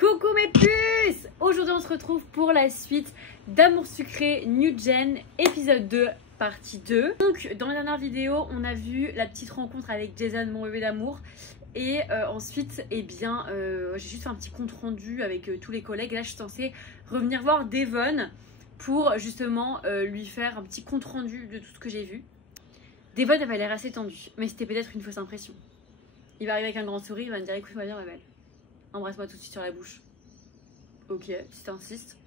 Coucou mes puces! Aujourd'hui on se retrouve pour la suite d'Amour Sucré New Gen épisode 2 partie 2. Donc dans la dernière vidéo on a vu la petite rencontre avec Jason, mon bébé d'amour. Et ensuite eh bien j'ai juste fait un petit compte rendu avec tous les collègues. Et là je suis censée revenir voir Devon pour justement lui faire un petit compte rendu de tout ce que j'ai vu. Devon avait l'air assez tendu, mais c'était peut-être une fausse impression. Il va arriver avec un grand sourire, il va me dire écoute-moi bien ma belle. Embrasse-moi tout de suite sur la bouche. Ok, si t'insistes.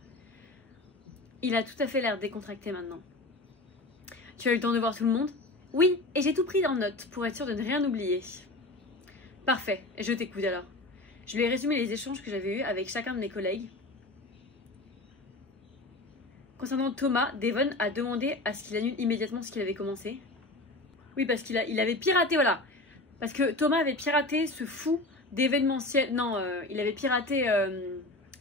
Il a tout à fait l'air décontracté maintenant. Tu as eu le temps de voir tout le monde? Oui, et j'ai tout pris en note pour être sûre de ne rien oublier. Parfait, je t'écoute alors. Je lui ai résumé les échanges que j'avais eus avec chacun de mes collègues. Concernant Thomas, Devon a demandé à ce qu'il annule immédiatement ce qu'il avait commencé. Oui, parce qu'il avait piraté, voilà. Parce que Thomas avait piraté ce fou d'événementiel. Non, il avait piraté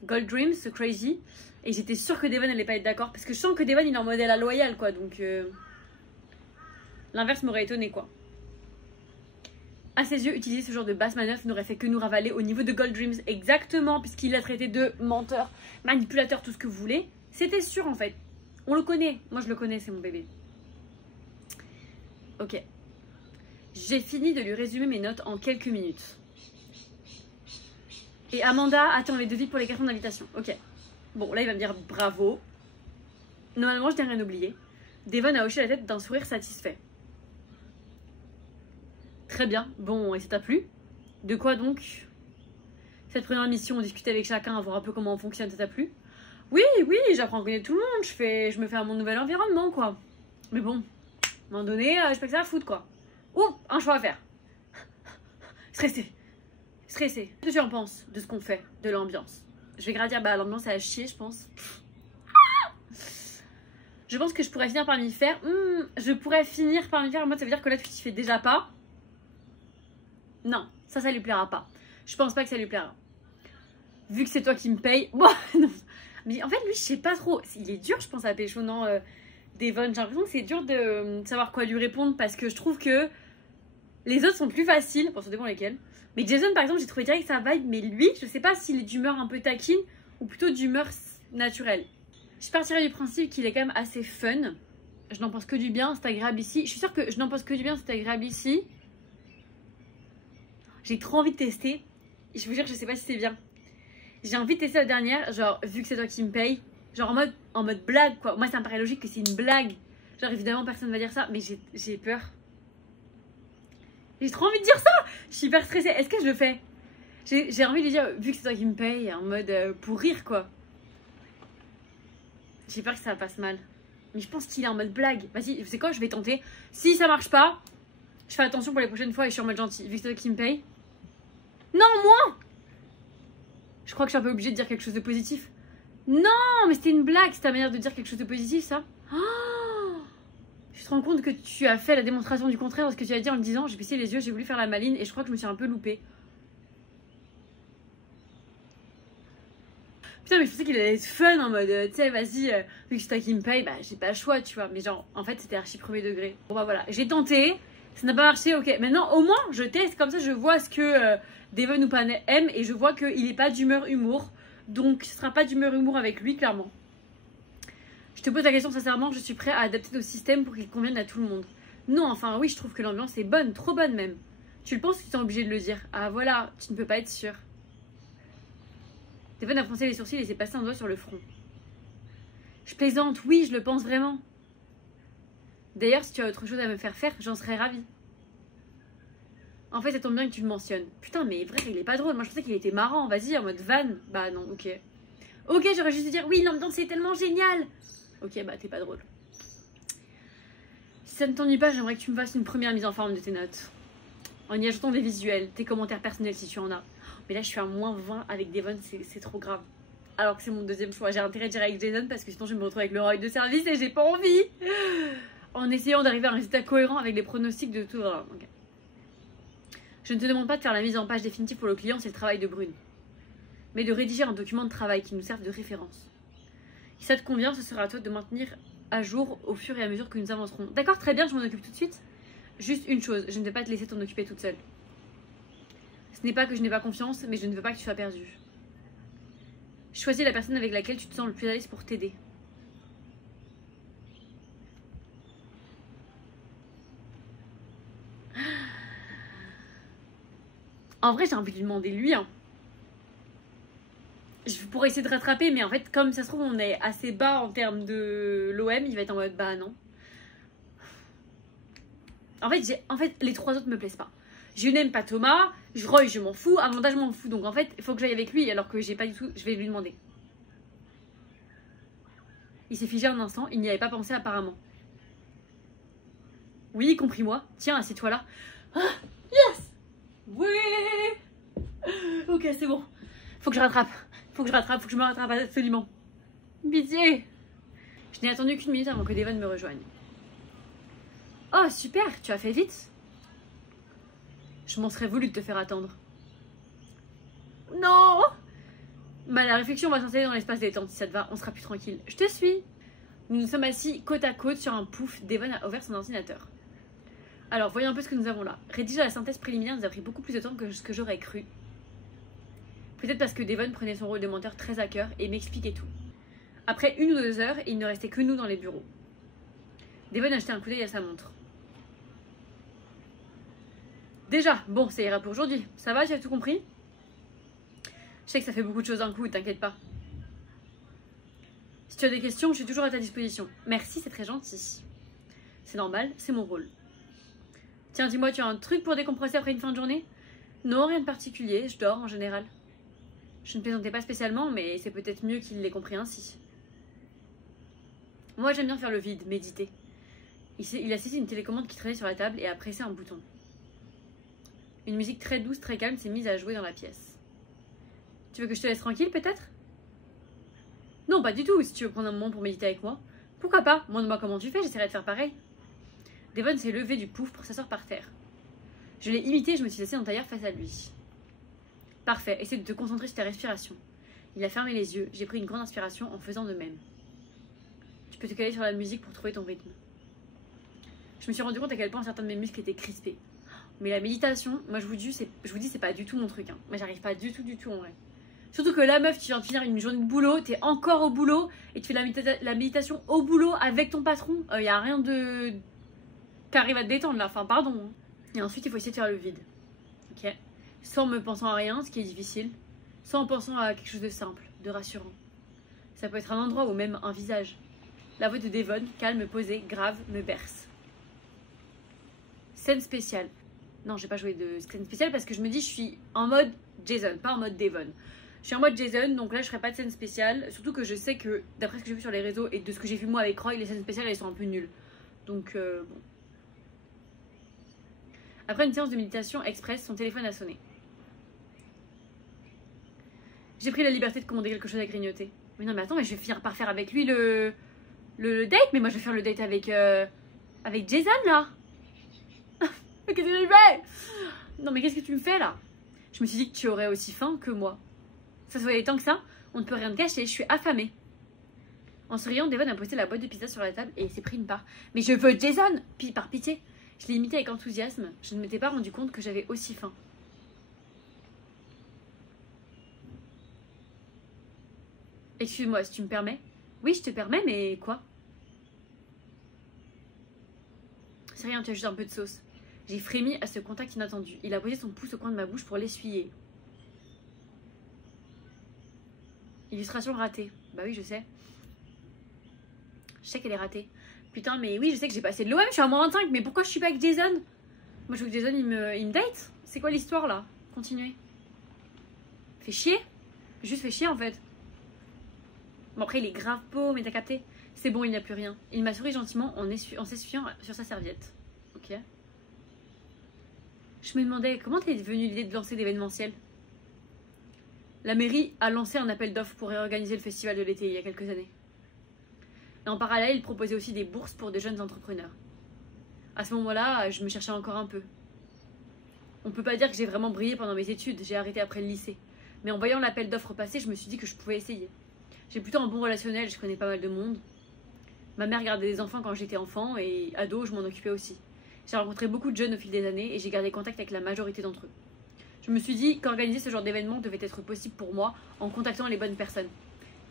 Gold Dreams, ce crazy. Et j'étais sûre que Devon n'allait pas être d'accord. Parce que je sens que Devon il est en modèle à loyal, quoi. Donc l'inverse m'aurait étonné, quoi. À ses yeux, utiliser ce genre de basse manœuvre n'aurait fait que nous ravaler au niveau de Gold Dreams. Exactement, puisqu'il l'a traité de menteur, manipulateur, tout ce que vous voulez. C'était sûr, en fait. On le connaît. Moi, je le connais, c'est mon bébé. Ok. J'ai fini de lui résumer mes notes en quelques minutes. Et Amanda attend les devis pour les cartons d'invitation. Ok. Bon, là, il va me dire bravo. Normalement, je n'ai rien oublié. Devon a hoché la tête d'un sourire satisfait. Très bien. Bon, et ça t'a plu? De quoi donc? Cette première mission, on discutait avec chacun, voir un peu comment on fonctionne, ça t'a plu? Oui, j'apprends à connaître tout le monde. Je me fais à mon nouvel environnement, quoi. Mais bon, à un moment donné, je sais pas que ça va foutre, quoi. Ouh, un choix à faire. Stressé. Qu'est-ce que tu en penses de ce qu'on fait, de l'ambiance? Je vais dire, bah l'ambiance elle a chier, je pense. Je pense que je pourrais finir par m'y faire. Je pourrais finir par m'y faire. Moi, ça veut dire que là, tu t'y fais déjà pas. Non, ça lui plaira pas. Je pense pas que ça lui plaira. Vu que c'est toi qui me paye. Bon, non. Mais en fait, lui, je sais pas trop. Il est dur, je pense, à pécho, non, Devon. J'ai l'impression que c'est dur de savoir quoi lui répondre parce que je trouve que les autres sont plus faciles. Bon, ça dépend lesquels. Mais Jason, par exemple, j'ai trouvé direct sa vibe. Mais lui, je sais pas s'il est d'humeur un peu taquine ou plutôt d'humeur naturelle. Je partirais du principe qu'il est quand même assez fun. Je n'en pense que du bien, c'est agréable ici. Je suis sûre que je n'en pense que du bien, c'est agréable ici. J'ai trop envie de tester. Je vous jure, je sais pas si c'est bien. J'ai envie de tester la dernière, genre, vu que c'est toi qui me paye. Genre en mode blague, quoi. Moi, ça me paraît logique que c'est une blague. Genre, évidemment, personne ne va dire ça, mais j'ai peur. J'ai trop envie de dire ça. Je suis hyper stressée. Est-ce que je le fais? J'ai envie de dire, vu que c'est toi qui me paye, en mode pour rire, quoi. J'ai peur que ça passe mal. Mais je pense qu'il est en mode blague. Vas-y, c'est quoi? Je vais tenter. Si ça marche pas, je fais attention pour les prochaines fois et je suis en mode gentil. Vu que c'est toi qui me paye. Non, moi! Je crois que je suis un peu obligée de dire quelque chose de positif. Non, mais c'était une blague. C'est ta manière de dire quelque chose de positif, ça? Oh, je te rends compte que tu as fait la démonstration du contraire de ce que tu as dit en le disant. J'ai baissé les yeux, j'ai voulu faire la maline et je crois que je me suis un peu loupée. Putain, mais je pensais qu'il allait être fun en mode, tu sais, vas-y, vu que c'est toi qui me paye, bah j'ai pas le choix, tu vois. Mais genre, en fait, c'était archi premier degré. Bon, bah voilà, j'ai tenté, ça n'a pas marché, ok. Maintenant, au moins, je teste, comme ça, je vois ce que Devon ou pas aime et je vois qu'il n'est pas d'humeur humour. Donc, ce sera pas d'humeur humour avec lui, clairement. Je te pose la question sincèrement, je suis prêt à adapter nos systèmes pour qu'ils conviennent à tout le monde. Non, enfin, oui, je trouve que l'ambiance est bonne, trop bonne même. Tu le penses ou tu es obligé de le dire? Ah, voilà, tu ne peux pas être sûr. Devon a froncé les sourcils et s'est passé un doigt sur le front. Je plaisante, oui, je le pense vraiment. D'ailleurs, si tu as autre chose à me faire faire, j'en serais ravie. En fait, ça tombe bien que tu le mentionnes. Putain, mais vrai, il est pas drôle. Moi, je pensais qu'il était marrant. Vas-y, en mode van. Bah non, ok. Ok, j'aurais juste dû dire, oui, l'ambiance c'est tellement génial. Ok, bah t'es pas drôle. Si ça ne t'ennuie pas, j'aimerais que tu me fasses une première mise en forme de tes notes. En y ajoutant des visuels, tes commentaires personnels si tu en as. Mais là, je suis à moins 20 avec Devon, c'est trop grave. Alors que c'est mon deuxième choix. J'ai intérêt de gérer avec Jason parce que sinon, je vais me retrouver avec le rôle de service et j'ai pas envie. En essayant d'arriver à un résultat cohérent avec les pronostics de tout. Okay. Je ne te demande pas de faire la mise en page définitive pour le client, c'est le travail de Brune. Mais de rédiger un document de travail qui nous serve de référence. Si ça te convient, ce sera à toi de maintenir à jour au fur et à mesure que nous avancerons. D'accord, très bien, je m'en occupe tout de suite. Juste une chose, je ne vais pas te laisser t'en occuper toute seule. Ce n'est pas que je n'ai pas confiance, mais je ne veux pas que tu sois perdue. Choisis la personne avec laquelle tu te sens le plus à l'aise pour t'aider. En vrai, j'ai envie de lui demander lui. Hein. Je pourrais essayer de rattraper, mais en fait, comme ça se trouve, on est assez bas en termes de l'OM, il va être en mode bah non. En fait, les 3 autres me plaisent pas. Je n'aime pas Thomas, Roy, je m'en fous, Amanda, je m'en fous. Donc en fait, il faut que j'aille avec lui, alors que j'ai pas du tout. Je vais lui demander. Il s'est figé un instant, il n'y avait pas pensé apparemment. Oui, compris moi. Tiens, assieds-toi là. Ah, yes! Oui! Ok, c'est bon. Faut que je rattrape. Faut que je me rattrape absolument. Pitié! Je n'ai attendu qu'1 minute avant que Devon me rejoigne. Oh, super! Tu as fait vite? Je m'en serais voulu de te faire attendre. Non! Bah, la réflexion va s'installer dans l'espace détente. Si ça te va, on sera plus tranquille. Je te suis. Nous nous sommes assis côte à côte sur un pouf. Devon a ouvert son ordinateur. Alors, voyons un peu ce que nous avons là. Rédiger la synthèse préliminaire nous a pris beaucoup plus de temps que ce que j'aurais cru. Peut-être parce que Devon prenait son rôle de menteur très à cœur et m'expliquait tout. Après 1 ou 2 heures, il ne restait que nous dans les bureaux. Devon a jeté un coup d'œil à sa montre. Déjà, bon, ça ira pour aujourd'hui. Ça va, tu as tout compris? Je sais que ça fait beaucoup de choses d'un coup, t'inquiète pas. Si tu as des questions, je suis toujours à ta disposition. Merci, c'est très gentil. C'est normal, c'est mon rôle. Tiens, dis-moi, tu as un truc pour décompresser après une fin de journée? Non, rien de particulier, je dors en général. Je ne plaisantais pas spécialement, mais c'est peut-être mieux qu'il l'ait compris ainsi. Moi, j'aime bien faire le vide, méditer. Il a saisi une télécommande qui traînait sur la table et a pressé un bouton. Une musique très douce, très calme s'est mise à jouer dans la pièce. Tu veux que je te laisse tranquille, peut-être? Non, pas du tout, si tu veux prendre un moment pour méditer avec moi. Pourquoi pas? Montre-moi comment tu fais, j'essaierai de faire pareil. Devon s'est levé du pouf pour s'asseoir par terre. Je l'ai imité et je me suis assise en tailleur face à lui. Parfait, essaie de te concentrer sur ta respiration. Il a fermé les yeux, j'ai pris une grande inspiration en faisant de même. Tu peux te caler sur la musique pour trouver ton rythme. Je me suis rendu compte à quel point certains de mes muscles étaient crispés. Mais la méditation, moi je vous dis, c'est pas du tout mon truc. Hein. Moi j'arrive pas du tout en vrai. Surtout que la meuf, tu viens de finir une journée de boulot, t'es encore au boulot et tu fais la méditation au boulot avec ton patron. Y a rien de... qui arrive à te détendre là, enfin pardon. Hein. Et ensuite il faut essayer de faire le vide. Ok? Sans me pensant à rien, ce qui est difficile. Soit en pensant à quelque chose de simple, de rassurant. Ça peut être un endroit ou même un visage. La voix de Devon, calme, posée, grave, me berce. Scène spéciale. Non, j'ai pas joué de scène spéciale parce que je me dis je suis en mode Jason, pas en mode Devon. Je suis en mode Jason, donc là je ferai pas de scène spéciale. Surtout que je sais que d'après ce que j'ai vu sur les réseaux et de ce que j'ai vu moi avec Roy, les scènes spéciales elles sont un peu nulles. Donc bon. Après une séance de méditation express, son téléphone a sonné. J'ai pris la liberté de commander quelque chose à grignoter. Mais non mais attends, mais je vais finir par faire avec lui le date. Mais moi je vais faire le date avec Jason là. Mais qu'est-ce que tu fais? Non mais qu'est-ce que tu me fais là? Je me suis dit que tu aurais aussi faim que moi. Ça se voyait tant que ça, on ne peut rien te cacher, je suis affamée. En souriant, Devon a posé la boîte de pizza sur la table et il s'est pris une part. Mais je veux Jason! Puis par pitié. Je l'ai imité avec enthousiasme, je ne m'étais pas rendu compte que j'avais aussi faim. Excuse-moi, si tu me permets. Oui, je te permets, mais quoi? C'est rien, tu as juste un peu de sauce. J'ai frémi à ce contact inattendu. Il a posé son pouce au coin de ma bouche pour l'essuyer. Illustration ratée. Bah oui, je sais. Je sais qu'elle est ratée. Putain, mais oui, je sais que j'ai passé de l'OM, je suis à moins 25, mais pourquoi je suis pas avec Jason? Moi, je veux que Jason, il me date. C'est quoi l'histoire, là? Continuez. Fait chier. Juste fait chier, en fait. Bon, après, il est grave beau, mais t'as capté? C'est bon, il n'y a plus rien. Il m'a souri gentiment en s'essuyant sur sa serviette. Ok. Je me demandais, comment t'es venue l'idée de lancer l'événementiel? La mairie a lancé un appel d'offres pour réorganiser le festival de l'été il y a quelques années. Et en parallèle, il proposait aussi des bourses pour des jeunes entrepreneurs. À ce moment-là, je me cherchais encore un peu. On peut pas dire que j'ai vraiment brillé pendant mes études, j'ai arrêté après le lycée. Mais en voyant l'appel d'offres passer, je me suis dit que je pouvais essayer. J'ai plutôt un bon relationnel, je connais pas mal de monde. Ma mère gardait des enfants quand j'étais enfant et ado, je m'en occupais aussi. J'ai rencontré beaucoup de jeunes au fil des années et j'ai gardé contact avec la majorité d'entre eux. Je me suis dit qu'organiser ce genre d'événement devait être possible pour moi en contactant les bonnes personnes.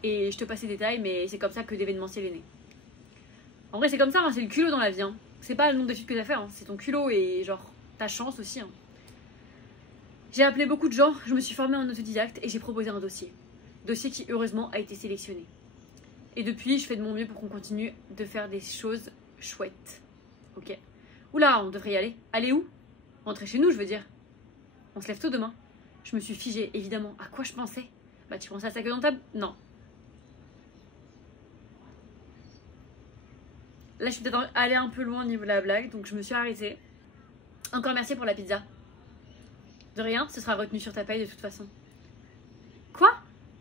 Et je te passe les détails, mais c'est comme ça que l'événementiel est né. En vrai, c'est comme ça, hein, c'est le culot dans la vie. Hein. C'est pas le nombre d'études que t'as fait, hein, c'est ton culot et genre ta chance aussi. Hein. J'ai appelé beaucoup de gens, je me suis formée en autodidacte et j'ai proposé un dossier. Dossier qui, heureusement, a été sélectionné. Et depuis, je fais de mon mieux pour qu'on continue de faire des choses chouettes. Ok. Oula, on devrait y aller. Aller où? Rentrer chez nous, je veux dire. On se lève tôt demain. Je me suis figée, évidemment. À quoi je pensais? Bah, tu pensais à ça que dans ta... Non. Là, je suis peut-être allée un peu loin au niveau de la blague, donc je me suis arrêtée. Encore merci pour la pizza. De rien, ce sera retenu sur ta paye de toute façon. Quoi?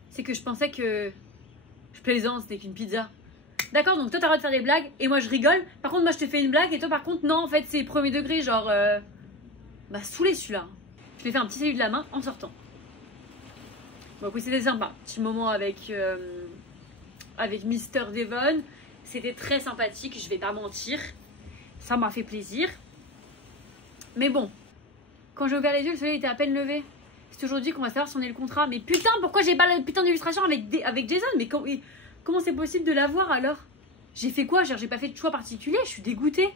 C'est que je pensais que... Je plaisante, c'était qu'une pizza. D'accord, donc toi t'as le droit de faire des blagues et moi je rigole. Par contre, moi je te fais une blague et toi par contre, non, en fait c'est premier degré, genre... Bah, saoulé celui-là. Je lui ai fait un petit salut de la main en sortant. Bon, oui, c'était sympa. Petit moment avec Mister Devon. C'était très sympathique, je vais pas mentir. Ça m'a fait plaisir. Mais bon, quand j'ai ouvert les yeux, le soleil était à peine levé. C'est aujourd'hui qu'on va savoir si on est le contrat. Mais putain, pourquoi j'ai pas la putain d'illustration avec Jason? Mais comment c'est possible de l'avoir alors? J'ai fait quoi? J'ai pas fait de choix particulier, je suis dégoûtée.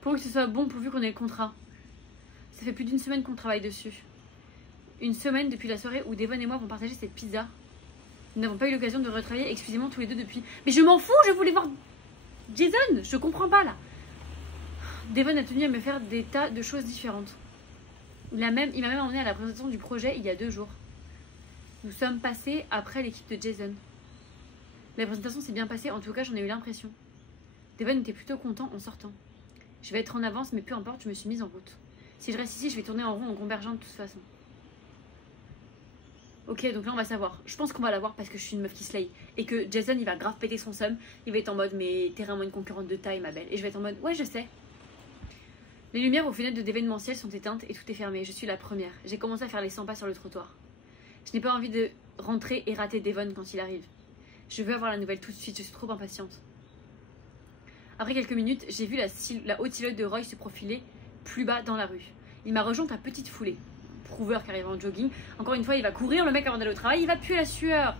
Pour que ce soit bon, pourvu qu'on ait le contrat. Ça fait plus d'une semaine qu'on travaille dessus. Une semaine depuis la soirée où Devon et moi avons partagé cette pizza. Nous n'avons pas eu l'occasion de retravailler exclusivement tous les deux depuis. Mais je m'en fous, je voulais voir Jason, je comprends pas là. Devon a tenu à me faire des tas de choses différentes. Il m'a même emmené à la présentation du projet il y a 2 jours. Nous sommes passés après l'équipe de Jason. La présentation s'est bien passée, en tout cas j'en ai eu l'impression. Devon était plutôt content en sortant. Je vais être en avance, mais peu importe, je me suis mise en route. Si je reste ici, je vais tourner en rond en convergeant de toute façon. Ok, donc là on va savoir. Je pense qu'on va l'avoir parce que je suis une meuf qui slay. Et que Jason il va grave péter son seum. Il va être en mode, mais t'es vraiment une concurrente de taille ma belle. Et je vais être en mode, ouais je sais. Les lumières aux fenêtres de d'événementiel sont éteintes et tout est fermé. Je suis la première. J'ai commencé à faire les 100 pas sur le trottoir. Je n'ai pas envie de rentrer et rater Devon quand il arrive. Je veux avoir la nouvelle tout de suite, je suis trop impatiente. Après quelques minutes, j'ai vu la haute silhouette de Roy se profiler plus bas dans la rue. Il m'a rejoint à petite foulée. Prouveur qui arrive en jogging. Encore une fois, il va courir, le mec avant d'aller au travail, il va puer la sueur.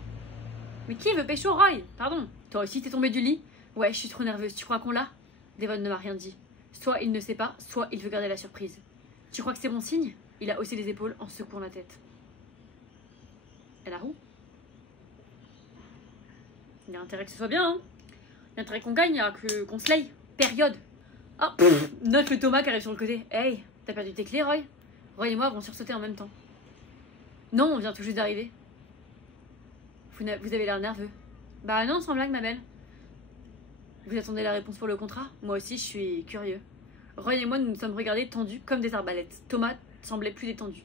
Mais qui veut pécho Roy? Pardon. Toi aussi t'es tombé du lit? Ouais, je suis trop nerveuse. Tu crois qu'on l'a? Devon ne m'a rien dit. Soit il ne sait pas, soit il veut garder la surprise. Tu crois que c'est bon signe? Il a haussé les épaules en secouant la tête. Elle a roue? Il y a intérêt que ce soit bien, hein. Il y a intérêt qu'on gagne, qu'on slay. Période. Oh, note le Thomas qui arrive sur le côté. Hey, t'as perdu tes clés, Roy? Roy et moi vont sursauter en même temps. Non, on vient tout juste d'arriver. Vous avez l'air nerveux. Bah non, sans blague, ma belle. Vous attendez la réponse pour le contrat? Moi aussi, je suis curieux. Roy et moi, nous nous sommes regardés tendus comme des arbalètes. Thomas semblait plus détendu.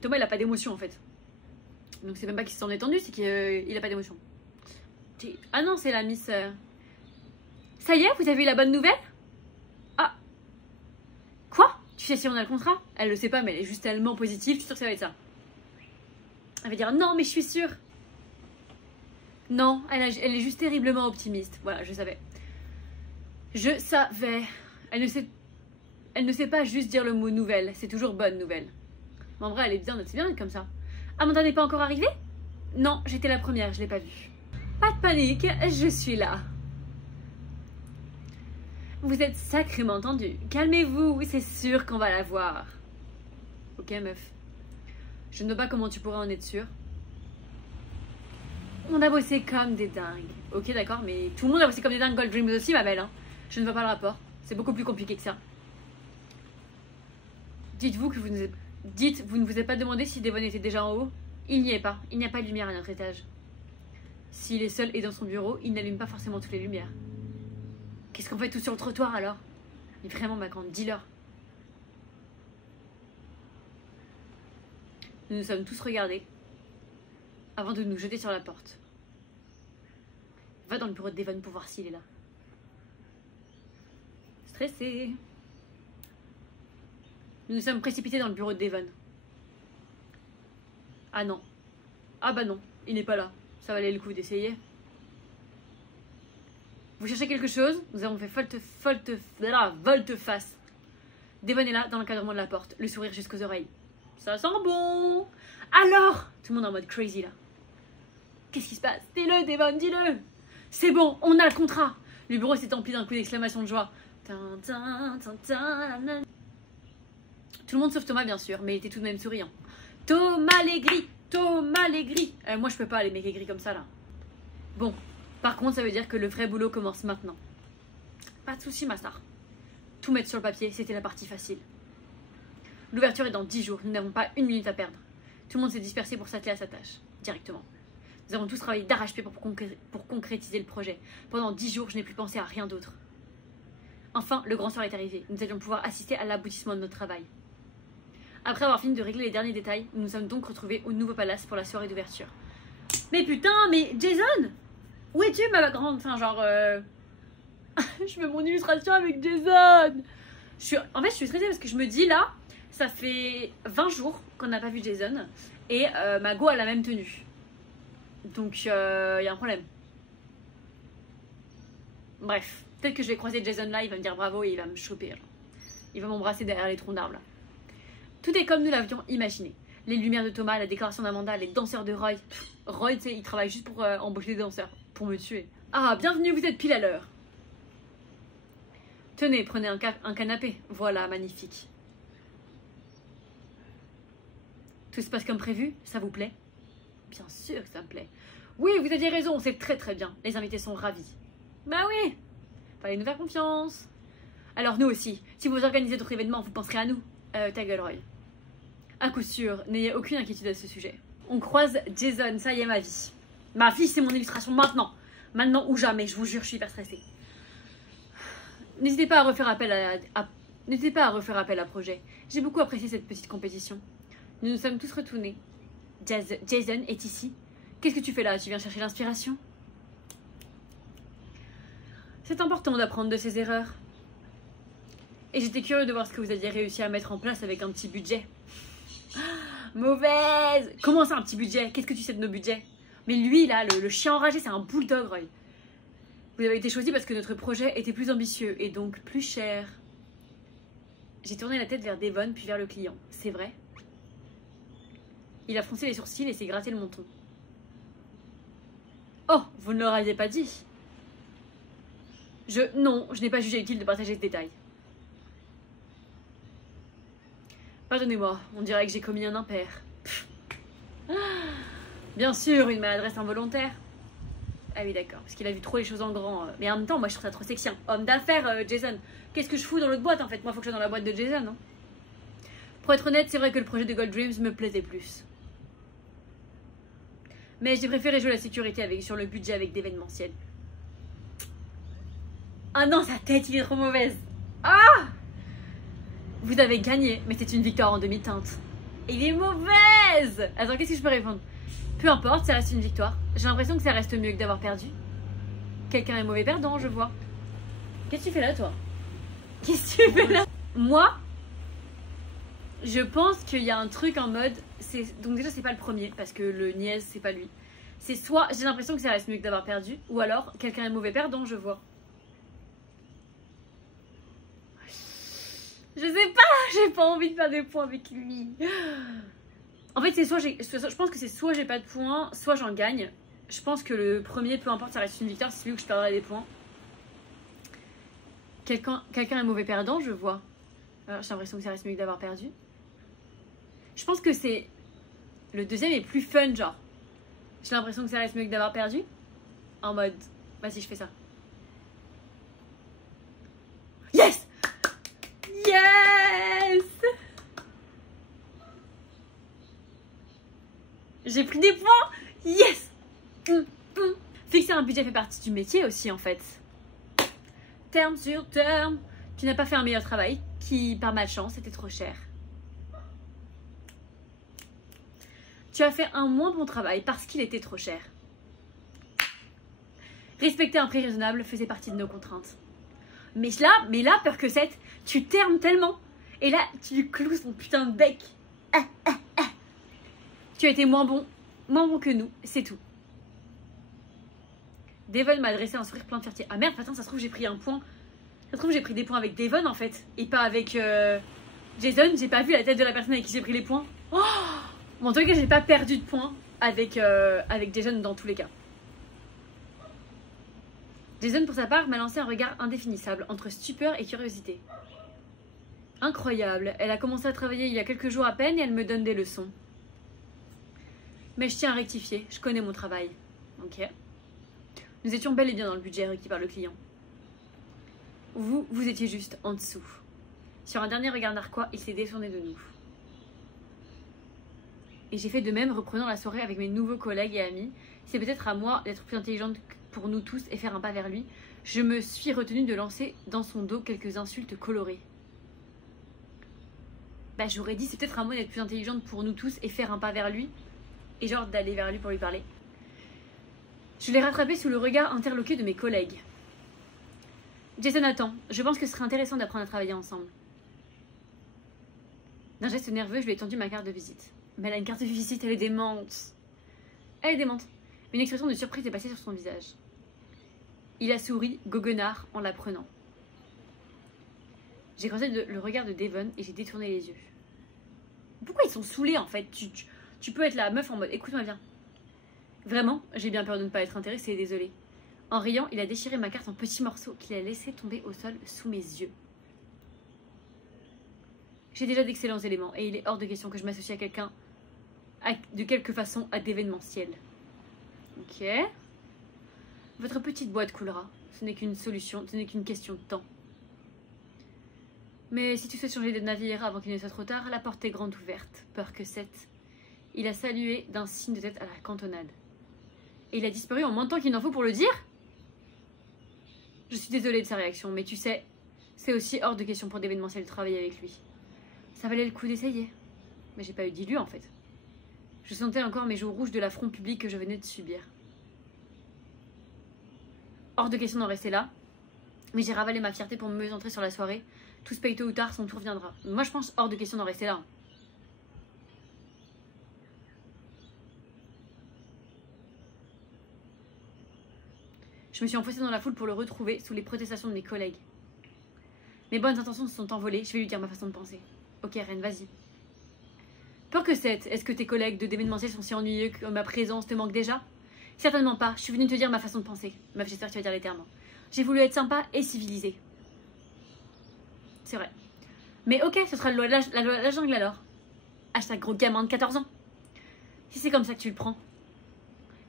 Thomas, il a pas d'émotion en fait. Donc c'est même pas qu'il se sent détendu, c'est qu'il a pas d'émotion. Ah non, c'est la Miss... Ça y est, vous avez eu la bonne nouvelle? Ah. Quoi? Tu sais si on a le contrat? Elle le sait pas, mais elle est juste tellement positive, je suis sûre que ça va être ça. Elle va dire non, mais je suis sûre. Non, elle est juste terriblement optimiste. Voilà, je savais. Je savais. Elle ne sait pas juste dire le mot nouvelle, c'est toujours bonne nouvelle. Mais en vrai, elle est bien, c'est bien d'être comme ça. Amanda n'est pas encore arrivée? Non, j'étais la première, je l'ai pas vue. Pas de panique, je suis là. Vous êtes sacrément tendu. Calmez-vous, c'est sûr qu'on va la voir. Ok, meuf. Je ne vois pas comment tu pourrais en être sûre. On a bossé comme des dingues. Ok, d'accord, mais tout le monde a bossé comme des dingues Gold Dreams aussi, ma belle. Hein. Je ne vois pas le rapport. C'est beaucoup plus compliqué que ça. Dites-vous que vous ne vous êtes pas demandé si Devon était déjà en haut? Il n'y est pas. Il n'y a pas de lumière à notre étage. S'il est seul et dans son bureau, il n'allume pas forcément toutes les lumières. Qu'est-ce qu'on fait tout sur le trottoir alors? Il est vraiment ma grande dealer. Nous nous sommes tous regardés avant de nous jeter sur la porte. Va dans le bureau de Devon pour voir s'il est là. Stressé. Nous nous sommes précipités dans le bureau de Devon. Ah non. Ah bah non, il n'est pas là. Ça valait le coup d'essayer. Vous cherchez quelque chose? Nous avons fait volte-face. Devon est là, dans l'encadrement de la porte, le sourire jusqu'aux oreilles. Ça sent bon. Alors, tout le monde est en mode crazy là. Qu'est-ce qui se passe? Dis-le, Devon, dis-le. C'est bon, on a le contrat. Le bureau s'est empli d'un coup d'exclamation de joie. Tin, tin, tin, tin, nan. Tout le monde sauf Thomas, bien sûr, mais il était tout de même souriant. Thomas l'aigri, Thomas l'aigri. Moi, je peux pas, les mecs aigris comme ça là. Bon, par contre, ça veut dire que le vrai boulot commence maintenant. Pas de soucis, ma star. Tout mettre sur le papier, c'était la partie facile. L'ouverture est dans 10 jours, nous n'avons pas une minute à perdre. Tout le monde s'est dispersé pour s'atteler à sa tâche, directement. Nous avons tous travaillé d'arrache-pied pour concrétiser le projet. Pendant 10 jours, je n'ai plus pensé à rien d'autre. Enfin, le grand soir est arrivé. Nous allions pouvoir assister à l'aboutissement de notre travail. Après avoir fini de régler les derniers détails, nous nous sommes donc retrouvés au nouveau palace pour la soirée d'ouverture. Mais putain, mais Jason! Où es-tu, ma grande? Enfin, genre... je fais mon illustration avec Jason! En fait, je suis stressée parce que je me dis, là, ça fait 20 jours qu'on n'a pas vu Jason. Et ma go a la même tenue. Donc, il y a un problème. Bref, peut-être que je vais croiser Jason là, il va me dire bravo et il va me choper. Genre. Il va m'embrasser derrière les troncs d'arbres là. Tout est comme nous l'avions imaginé. Les lumières de Thomas, la déclaration d'Amanda, les danseurs de Roy. Roy, tu sais, il travaille juste pour embaucher des danseurs, pour me tuer. Ah, bienvenue, vous êtes pile à l'heure. Tenez, prenez un canapé. Voilà, magnifique. Tout se passe comme prévu, ça vous plaît? Bien sûr que ça me plaît. Oui, vous aviez raison, c'est très très bien. Les invités sont ravis. Bah oui, fallait nous faire confiance. Alors nous aussi, si vous organisez d'autres événements, vous penserez à nous. Ta gueule, Roy. À coup sûr, n'ayez aucune inquiétude à ce sujet. On croise Jason, ça y est ma vie. Ma vie, c'est mon illustration maintenant. Maintenant ou jamais, je vous jure, je suis hyper stressée. N'hésitez pas à refaire appel à projet. J'ai beaucoup apprécié cette petite compétition. Nous nous sommes tous retournés. Jason est ici. Qu'est-ce que tu fais là? Tu viens chercher l'inspiration? C'est important d'apprendre de ses erreurs. Et j'étais curieuse de voir ce que vous aviez réussi à mettre en place avec un petit budget. Mauvaise! Comment ça, un petit budget? Qu'est-ce que tu sais de nos budgets? Mais lui, là, le chien enragé, c'est un bulldog, Roy. Vous avez été choisi parce que notre projet était plus ambitieux et donc plus cher. J'ai tourné la tête vers Devon puis vers le client. C'est vrai? Il a froncé les sourcils et s'est gratté le menton. Oh, vous ne leur aviez pas dit? Non, je n'ai pas jugé utile de partager ce détail. Pardonnez-moi, on dirait que j'ai commis un impair. Bien sûr, une maladresse involontaire. Ah oui, d'accord, parce qu'il a vu trop les choses en grand. Mais en même temps, moi je trouve ça trop sexy. Hein. Homme d'affaires, Jason. Qu'est-ce que je fous dans l'autre boîte en fait? Moi, faut que je sois dans la boîte de Jason. Hein. Pour être honnête, c'est vrai que le projet de Gold Dreams me plaisait plus. Mais j'ai préféré jouer la sécurité sur le budget avec d'événementiel. Ah non, sa tête, il est trop mauvaise. Ah! Vous avez gagné, mais c'est une victoire en demi-teinte. Il est mauvaise! Attends, qu'est-ce que je peux répondre? Peu importe, ça reste une victoire. J'ai l'impression que ça reste mieux que d'avoir perdu. Quelqu'un est mauvais perdant, je vois. Qu'est-ce que tu fais là, toi? Qu'est-ce que tu fais là? Moi, je pense qu'il y a un truc en mode... Donc déjà, c'est pas le premier, parce que le niaise, c'est pas lui. C'est soit j'ai l'impression que ça reste mieux que d'avoir perdu, ou alors quelqu'un est mauvais perdant, je vois. Je sais pas, j'ai pas envie de faire des points avec lui. En fait, c'est je pense que c'est soit j'ai pas de points, soit j'en gagne. Je pense que le premier, peu importe, ça reste une victoire, c'est lui que je perdrai des points. Quelqu'un est mauvais perdant, je vois. J'ai l'impression que ça reste mieux que d'avoir perdu. Je pense que c'est... Le deuxième est plus fun, genre. J'ai l'impression que ça reste mieux que d'avoir perdu. En mode... Vas-y, je fais ça. Yes! Yes! J'ai pris des points! Yes! Fixer un budget fait partie du métier aussi, en fait. Terme sur terme. Tu n'as pas fait un meilleur travail, qui, par malchance, était trop cher. Tu as fait un moins bon travail parce qu'il était trop cher. Respecter un prix raisonnable faisait partie de nos contraintes. Mais là, peur que cette, tu termes tellement. Et là, tu lui cloues son putain de bec. Tu as été moins bon que nous, c'est tout. Devon m'a adressé un sourire plein de fierté. Ah merde, attends, ça se trouve, j'ai pris un point. se trouve, j'ai pris des points avec Devon en fait. Et pas avec Jason. J'ai pas vu la tête de la personne avec qui j'ai pris les points. Oh, bon, en tout cas, j'ai pas perdu de points avec Jason dans tous les cas. Jason, pour sa part, m'a lancé un regard indéfinissable entre stupeur et curiosité. Incroyable, elle a commencé à travailler il y a quelques jours à peine et elle me donne des leçons. Mais je tiens à rectifier, je connais mon travail. Ok. Nous étions bel et bien dans le budget requis par le client. Vous étiez juste en dessous. Sur un dernier regard narquois, il s'est détourné de nous. Et j'ai fait de même, reprenant la soirée avec mes nouveaux collègues et amis. C'est peut-être à moi d'être plus intelligente pour nous tous et faire un pas vers lui. Je me suis retenue de lancer dans son dos quelques insultes colorées. Bah, j'aurais dit c'est peut-être à moi d'être plus intelligente pour nous tous et faire un pas vers lui. Et genre d'aller vers lui pour lui parler. Je l'ai rattrapé sous le regard interloqué de mes collègues. Jason, attends, je pense que ce serait intéressant d'apprendre à travailler ensemble. D'un geste nerveux, je lui ai tendu ma carte de visite. Mais elle a une carte de visite, elle est démente. Elle est démente. Une expression de surprise est passée sur son visage. Il a souri, goguenard, en la prenant. J'ai croisé le regard de Devon et j'ai détourné les yeux. Pourquoi ils sont saoulés en fait? Tu peux être la meuf en mode écoute-moi bien. Vraiment, j'ai bien peur de ne pas être intéressée, désolée. En riant, il a déchiré ma carte en petits morceaux qu'il a laissé tomber au sol sous mes yeux. J'ai déjà d'excellents éléments et il est hors de question que je m'associe à quelqu'un de quelque façon à d'événementiel. Ok. Votre petite boîte coulera. Ce n'est qu'une solution, ce n'est qu'une question de temps. Mais si tu souhaites changer de navire avant qu'il ne soit trop tard, la porte est grande ouverte. Peur que cette. Il a salué d'un signe de tête à la cantonade. Et il a disparu en moins de temps qu'il n'en faut pour le dire? Je suis désolée de sa réaction, mais tu sais, c'est aussi hors de question pour d'événementiel de travailler avec lui. Ça valait le coup d'essayer. Mais j'ai pas eu d'illu en fait. Je sentais encore mes joues rouges de l'affront public que je venais de subir. Hors de question d'en rester là. Mais j'ai ravalé ma fierté pour me centrer sur la soirée. Tout se paye tôt ou tard, son tour viendra. Moi je pense hors de question d'en rester là. Je me suis enfoncée dans la foule pour le retrouver sous les protestations de mes collègues. Mes bonnes intentions se sont envolées, je vais lui dire ma façon de penser. Ok Ren, vas-y. Peur que cette, est-ce que tes collègues de d'événementiel sont si ennuyeux que ma présence te manque déjà? Certainement pas, je suis venue te dire ma façon de penser. Meuf, j'espère que tu vas dire les termes. J'ai voulu être sympa et civilisée. C'est vrai. Mais ok, ce sera la jungle alors. Hashtag gros gamin de 14 ans. Si c'est comme ça que tu le prends.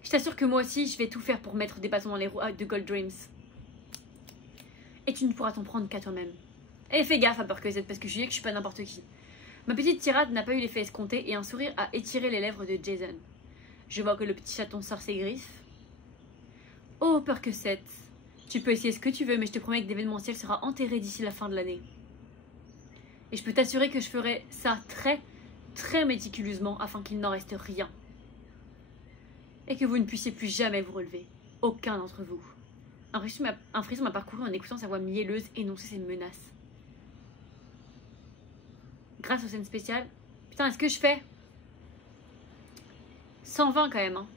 Je t'assure que moi aussi, je vais tout faire pour mettre des bâtons dans les roues de Gold Dreams. Et tu ne pourras t'en prendre qu'à toi-même. Et fais gaffe à peur que Z, parce que je dis que je suis pas n'importe qui. Ma petite tirade n'a pas eu l'effet escompté et un sourire a étiré les lèvres de Jason. Je vois que le petit chaton sort ses griffes. Oh, peur que 7. Tu peux essayer ce que tu veux, mais je te promets que l'événementiel sera enterré d'ici la fin de l'année. Et je peux t'assurer que je ferai ça très, très méticuleusement afin qu'il n'en reste rien. Et que vous ne puissiez plus jamais vous relever. Aucun d'entre vous. Un frisson m'a parcouru en écoutant sa voix mielleuse énoncer ses menaces. Grâce aux scènes spéciales... Putain, est-ce que je fais 120 quand même, hein.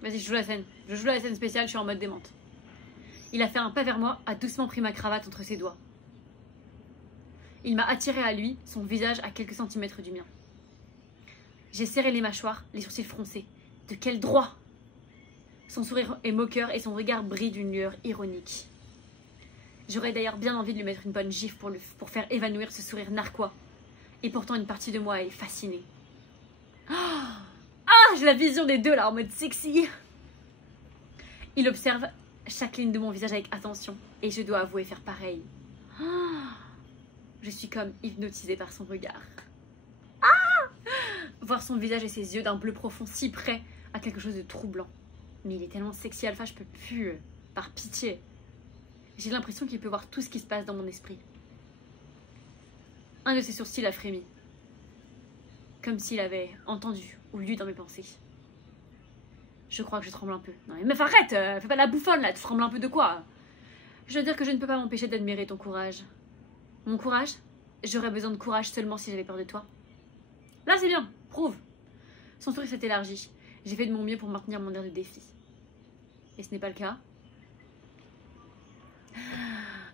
Vas-y, je joue la scène. Je joue la scène spéciale, je suis en mode démente. Il a fait un pas vers moi, a doucement pris ma cravate entre ses doigts. Il m'a attiré à lui, son visage à quelques centimètres du mien. J'ai serré les mâchoires, les sourcils froncés. De quel droit? Son sourire est moqueur et son regard brille d'une lueur ironique. J'aurais d'ailleurs bien envie de lui mettre une bonne gifle pour faire évanouir ce sourire narquois. Et pourtant une partie de moi est fascinée. Ah, j'ai la vision des deux là en mode sexy. Il observe chaque ligne de mon visage avec attention et je dois avouer faire pareil. Je suis comme hypnotisée par son regard. Voir son visage et ses yeux d'un bleu profond si près à quelque chose de troublant. Mais il est tellement sexy alpha, je peux plus. Par pitié. J'ai l'impression qu'il peut voir tout ce qui se passe dans mon esprit. Un de ses sourcils a frémi. Comme s'il avait entendu ou lu dans mes pensées. Je crois que je tremble un peu. Non mais meuf, arrête, fais pas la bouffonne là, tu trembles un peu de quoi? Je dois dire que je ne peux pas m'empêcher d'admirer ton courage. Mon courage? J'aurais besoin de courage seulement si j'avais peur de toi. Là c'est bien, prouve. Son sourire s'est élargi. J'ai fait de mon mieux pour maintenir mon air de défi. Et ce n'est pas le cas.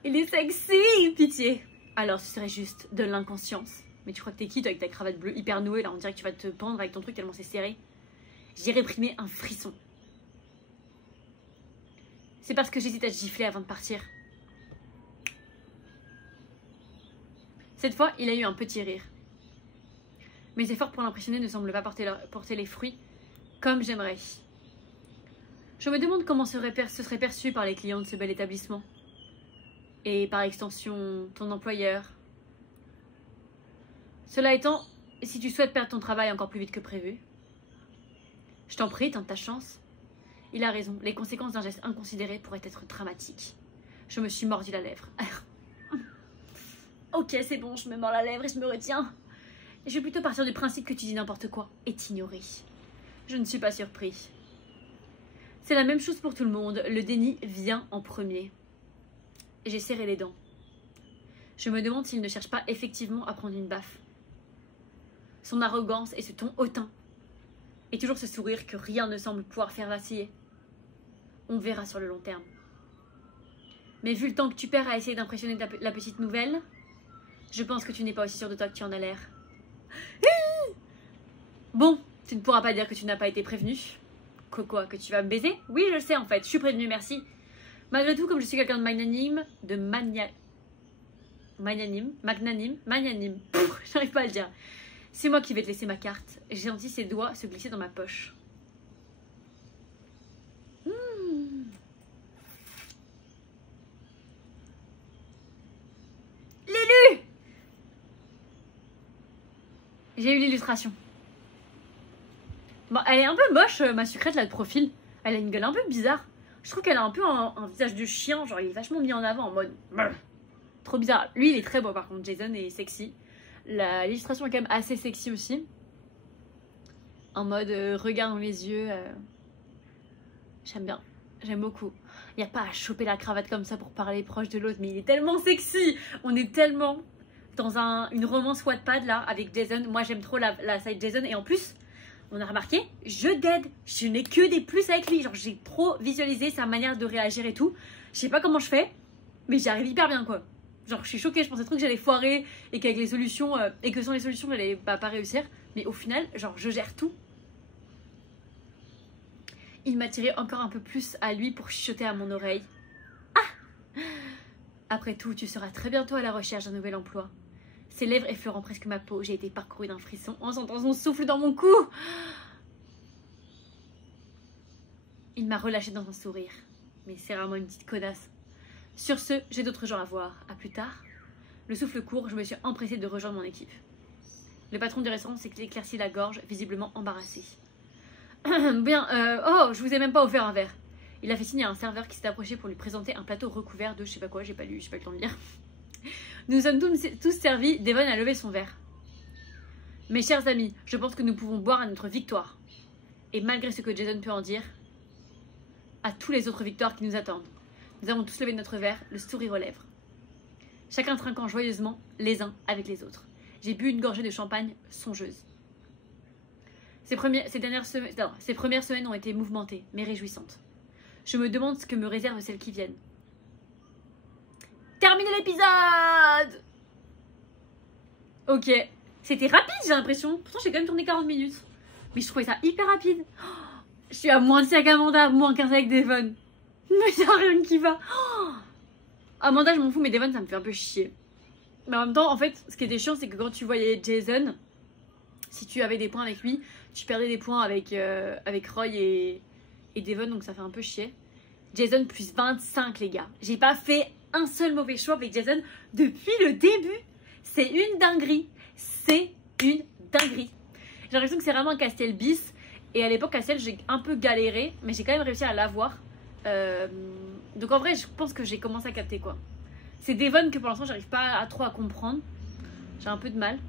Il est sexy, pitié. Alors ce serait juste de l'inconscience. Mais tu crois que t'es qui toi avec ta cravate bleue hyper nouée là? On dirait que tu vas te pendre avec ton truc tellement c'est serré. J'ai réprimé un frisson. C'est parce que j'hésite à te gifler avant de partir. Cette fois, il a eu un petit rire. Mes efforts pour l'impressionner ne semblent pas porter les fruits comme j'aimerais. Je me demande comment ce serait perçu par les clients de ce bel établissement. Et par extension, ton employeur. Cela étant, si tu souhaites perdre ton travail encore plus vite que prévu, je t'en prie, tente ta chance. Il a raison, les conséquences d'un geste inconsidéré pourraient être dramatiques. Je me suis mordu la lèvre. Ok, c'est bon, je me mords la lèvre et je me retiens. Je vais plutôt partir du principe que tu dis n'importe quoi et t'ignorer. Je ne suis pas surpris. C'est la même chose pour tout le monde, le déni vient en premier. J'ai serré les dents. Je me demande s'il ne cherche pas effectivement à prendre une baffe. Son arrogance et ce ton hautain. Et toujours ce sourire que rien ne semble pouvoir faire vaciller. On verra sur le long terme. Mais vu le temps que tu perds à essayer d'impressionner la petite nouvelle, je pense que tu n'es pas aussi sûr de toi que tu en as l'air. Bon, tu ne pourras pas dire que tu n'as pas été prévenu. Quoi, que tu vas me baiser? Oui, je le sais en fait, je suis prévenue, merci. Malgré tout, comme je suis quelqu'un de magnanime, magnanime, j'arrive pas à le dire. C'est moi qui vais te laisser ma carte. J'ai senti ses doigts se glisser dans ma poche. L'élu! J'ai eu l'illustration. Bon, elle est un peu moche, ma sucrète là de profil. Elle a une gueule un peu bizarre. Je trouve qu'elle a un peu un visage de chien, genre il est vachement mis en avant en mode... Trop bizarre. Lui il est très beau par contre, Jason est sexy. L'illustration est quand même assez sexy aussi. En mode regard dans les yeux. J'aime bien, j'aime beaucoup. Il n'y a pas à choper la cravate comme ça pour parler proche de l'autre, mais il est tellement sexy. On est tellement dans une romance Wattpad là avec Jason. Moi j'aime trop la side Jason et en plus... On a remarqué, je dead. Je n'ai que des plus avec lui. Genre, j'ai trop visualisé sa manière de réagir et tout. Je sais pas comment je fais, mais j'y arrive hyper bien, quoi. Genre, je suis choquée. Je pensais trop que j'allais foirer et qu'avec les solutions, et que sans les solutions, j'allais pas réussir. Mais au final, genre, je gère tout. Il m'a tiré encore un peu plus à lui pour chuchoter à mon oreille. Ah! Après tout, tu seras très bientôt à la recherche d'un nouvel emploi. Ses lèvres effleurant presque ma peau, j'ai été parcourue d'un frisson en sentant son souffle dans mon cou. Il m'a relâché dans un sourire. Mais c'est vraiment une petite connasse. Sur ce, j'ai d'autres gens à voir. À plus tard. Le souffle court, je me suis empressée de rejoindre mon équipe. Le patron du restaurant s'est éclairci la gorge, visiblement embarrassé. Bien, oh, je vous ai même pas offert un verre. Il a fait signe à un serveur qui s'est approché pour lui présenter un plateau recouvert de je sais pas quoi, j'ai pas le temps de lire. Nous sommes tous servis, Devon a levé son verre. Mes chers amis, je pense que nous pouvons boire à notre victoire. Et malgré ce que Jason peut en dire, à tous les autres victoires qui nous attendent. Nous avons tous levé notre verre, le sourire aux lèvres. Chacun trinquant joyeusement, les uns avec les autres. J'ai bu une gorgée de champagne songeuse. Ces premières semaines ont été mouvementées, mais réjouissantes. Je me demande ce que me réservent celles qui viennent. Terminé l'épisode! Ok. C'était rapide, j'ai l'impression. Pourtant, j'ai quand même tourné 40 minutes. Mais je trouvais ça hyper rapide. Oh, je suis à moins de 5 Amanda, moins 15 avec Devon. Mais y'a rien qui va. Oh, Amanda, je m'en fous, mais Devon, ça me fait un peu chier. Mais en même temps, en fait, ce qui était chiant, c'est que quand tu voyais Jason, si tu avais des points avec lui, tu perdais des points avec Roy et Devon, donc ça fait un peu chier. Jason plus 25, les gars. J'ai pas fait un seul mauvais choix avec Jason depuis le début. C'est une dinguerie. C'est une dinguerie. J'ai l'impression que c'est vraiment un Castiel bis. Et à l'époque, Castiel, j'ai un peu galéré, mais j'ai quand même réussi à l'avoir. Donc en vrai, je pense que j'ai commencé à capter, quoi. C'est Devon que pour l'instant, j'arrive pas trop à comprendre. J'ai un peu de mal.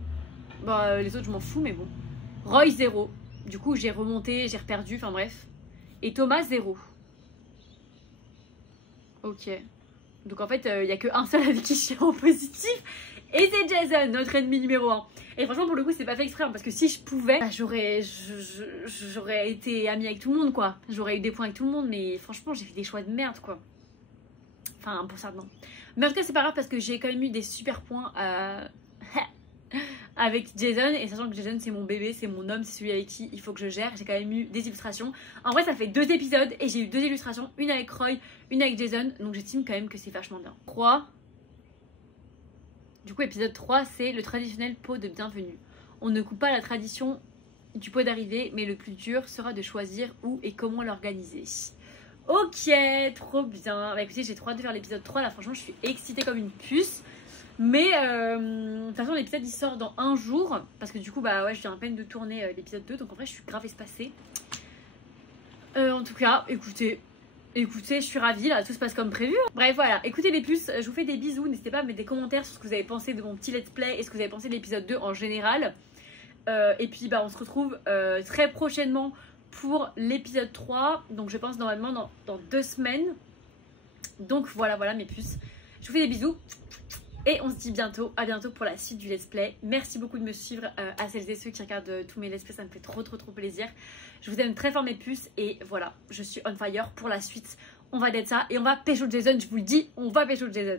Bon, les autres, je m'en fous, mais bon. Roy, 0. Du coup, j'ai remonté, j'ai reperdu, enfin bref. Et Thomas, 0. Ok. Donc en fait, il n'y a qu'un seul avec qui je suis en positif. Et c'est Jason, notre ennemi numéro 1. Et franchement, pour le coup, c'est pas fait exprès, hein, parce que si je pouvais, bah, j'aurais été amie avec tout le monde, quoi. J'aurais eu des points avec tout le monde, mais franchement, j'ai fait des choix de merde, quoi. Enfin, pour ça, non. Mais en tout cas, c'est pas grave, parce que j'ai quand même eu des super points avec Jason. Et sachant que Jason, c'est mon bébé, c'est mon homme, c'est celui avec qui il faut que je gère. J'ai quand même eu des illustrations. En vrai, ça fait 2 épisodes, et j'ai eu 2 illustrations. Une avec Roy, une avec Jason. Donc j'estime quand même que c'est vachement bien. 3. Du coup, épisode 3, c'est le traditionnel pot de bienvenue. On ne coupe pas la tradition du pot d'arrivée, mais le plus dur sera de choisir où et comment l'organiser. Ok, trop bien. Bah écoutez, j'ai trop hâte de faire l'épisode 3. Là, franchement, je suis excitée comme une puce. Mais de toute façon, l'épisode il sort dans 1 jour. Parce que du coup, bah ouais, je viens à peine de tourner l'épisode 2. Donc en vrai, je suis grave espacée. En tout cas, écoutez, je suis ravie, là, tout se passe comme prévu. Bref, voilà, écoutez les puces, je vous fais des bisous. N'hésitez pas à mettre des commentaires sur ce que vous avez pensé de mon petit let's play et ce que vous avez pensé de l'épisode 2 en général. Et puis, bah, on se retrouve très prochainement pour l'épisode 3. Donc, je pense normalement dans 2 semaines. Donc, voilà mes puces. Je vous fais des bisous. Et on se dit à bientôt pour la suite du let's play. Merci beaucoup de me suivre à celles et ceux qui regardent tous mes let's play, ça me fait trop plaisir. Je vous aime très fort mes puces et voilà, je suis on fire pour la suite. On va d'être ça et on va pécho Jason, je vous le dis, on va pécho Jason.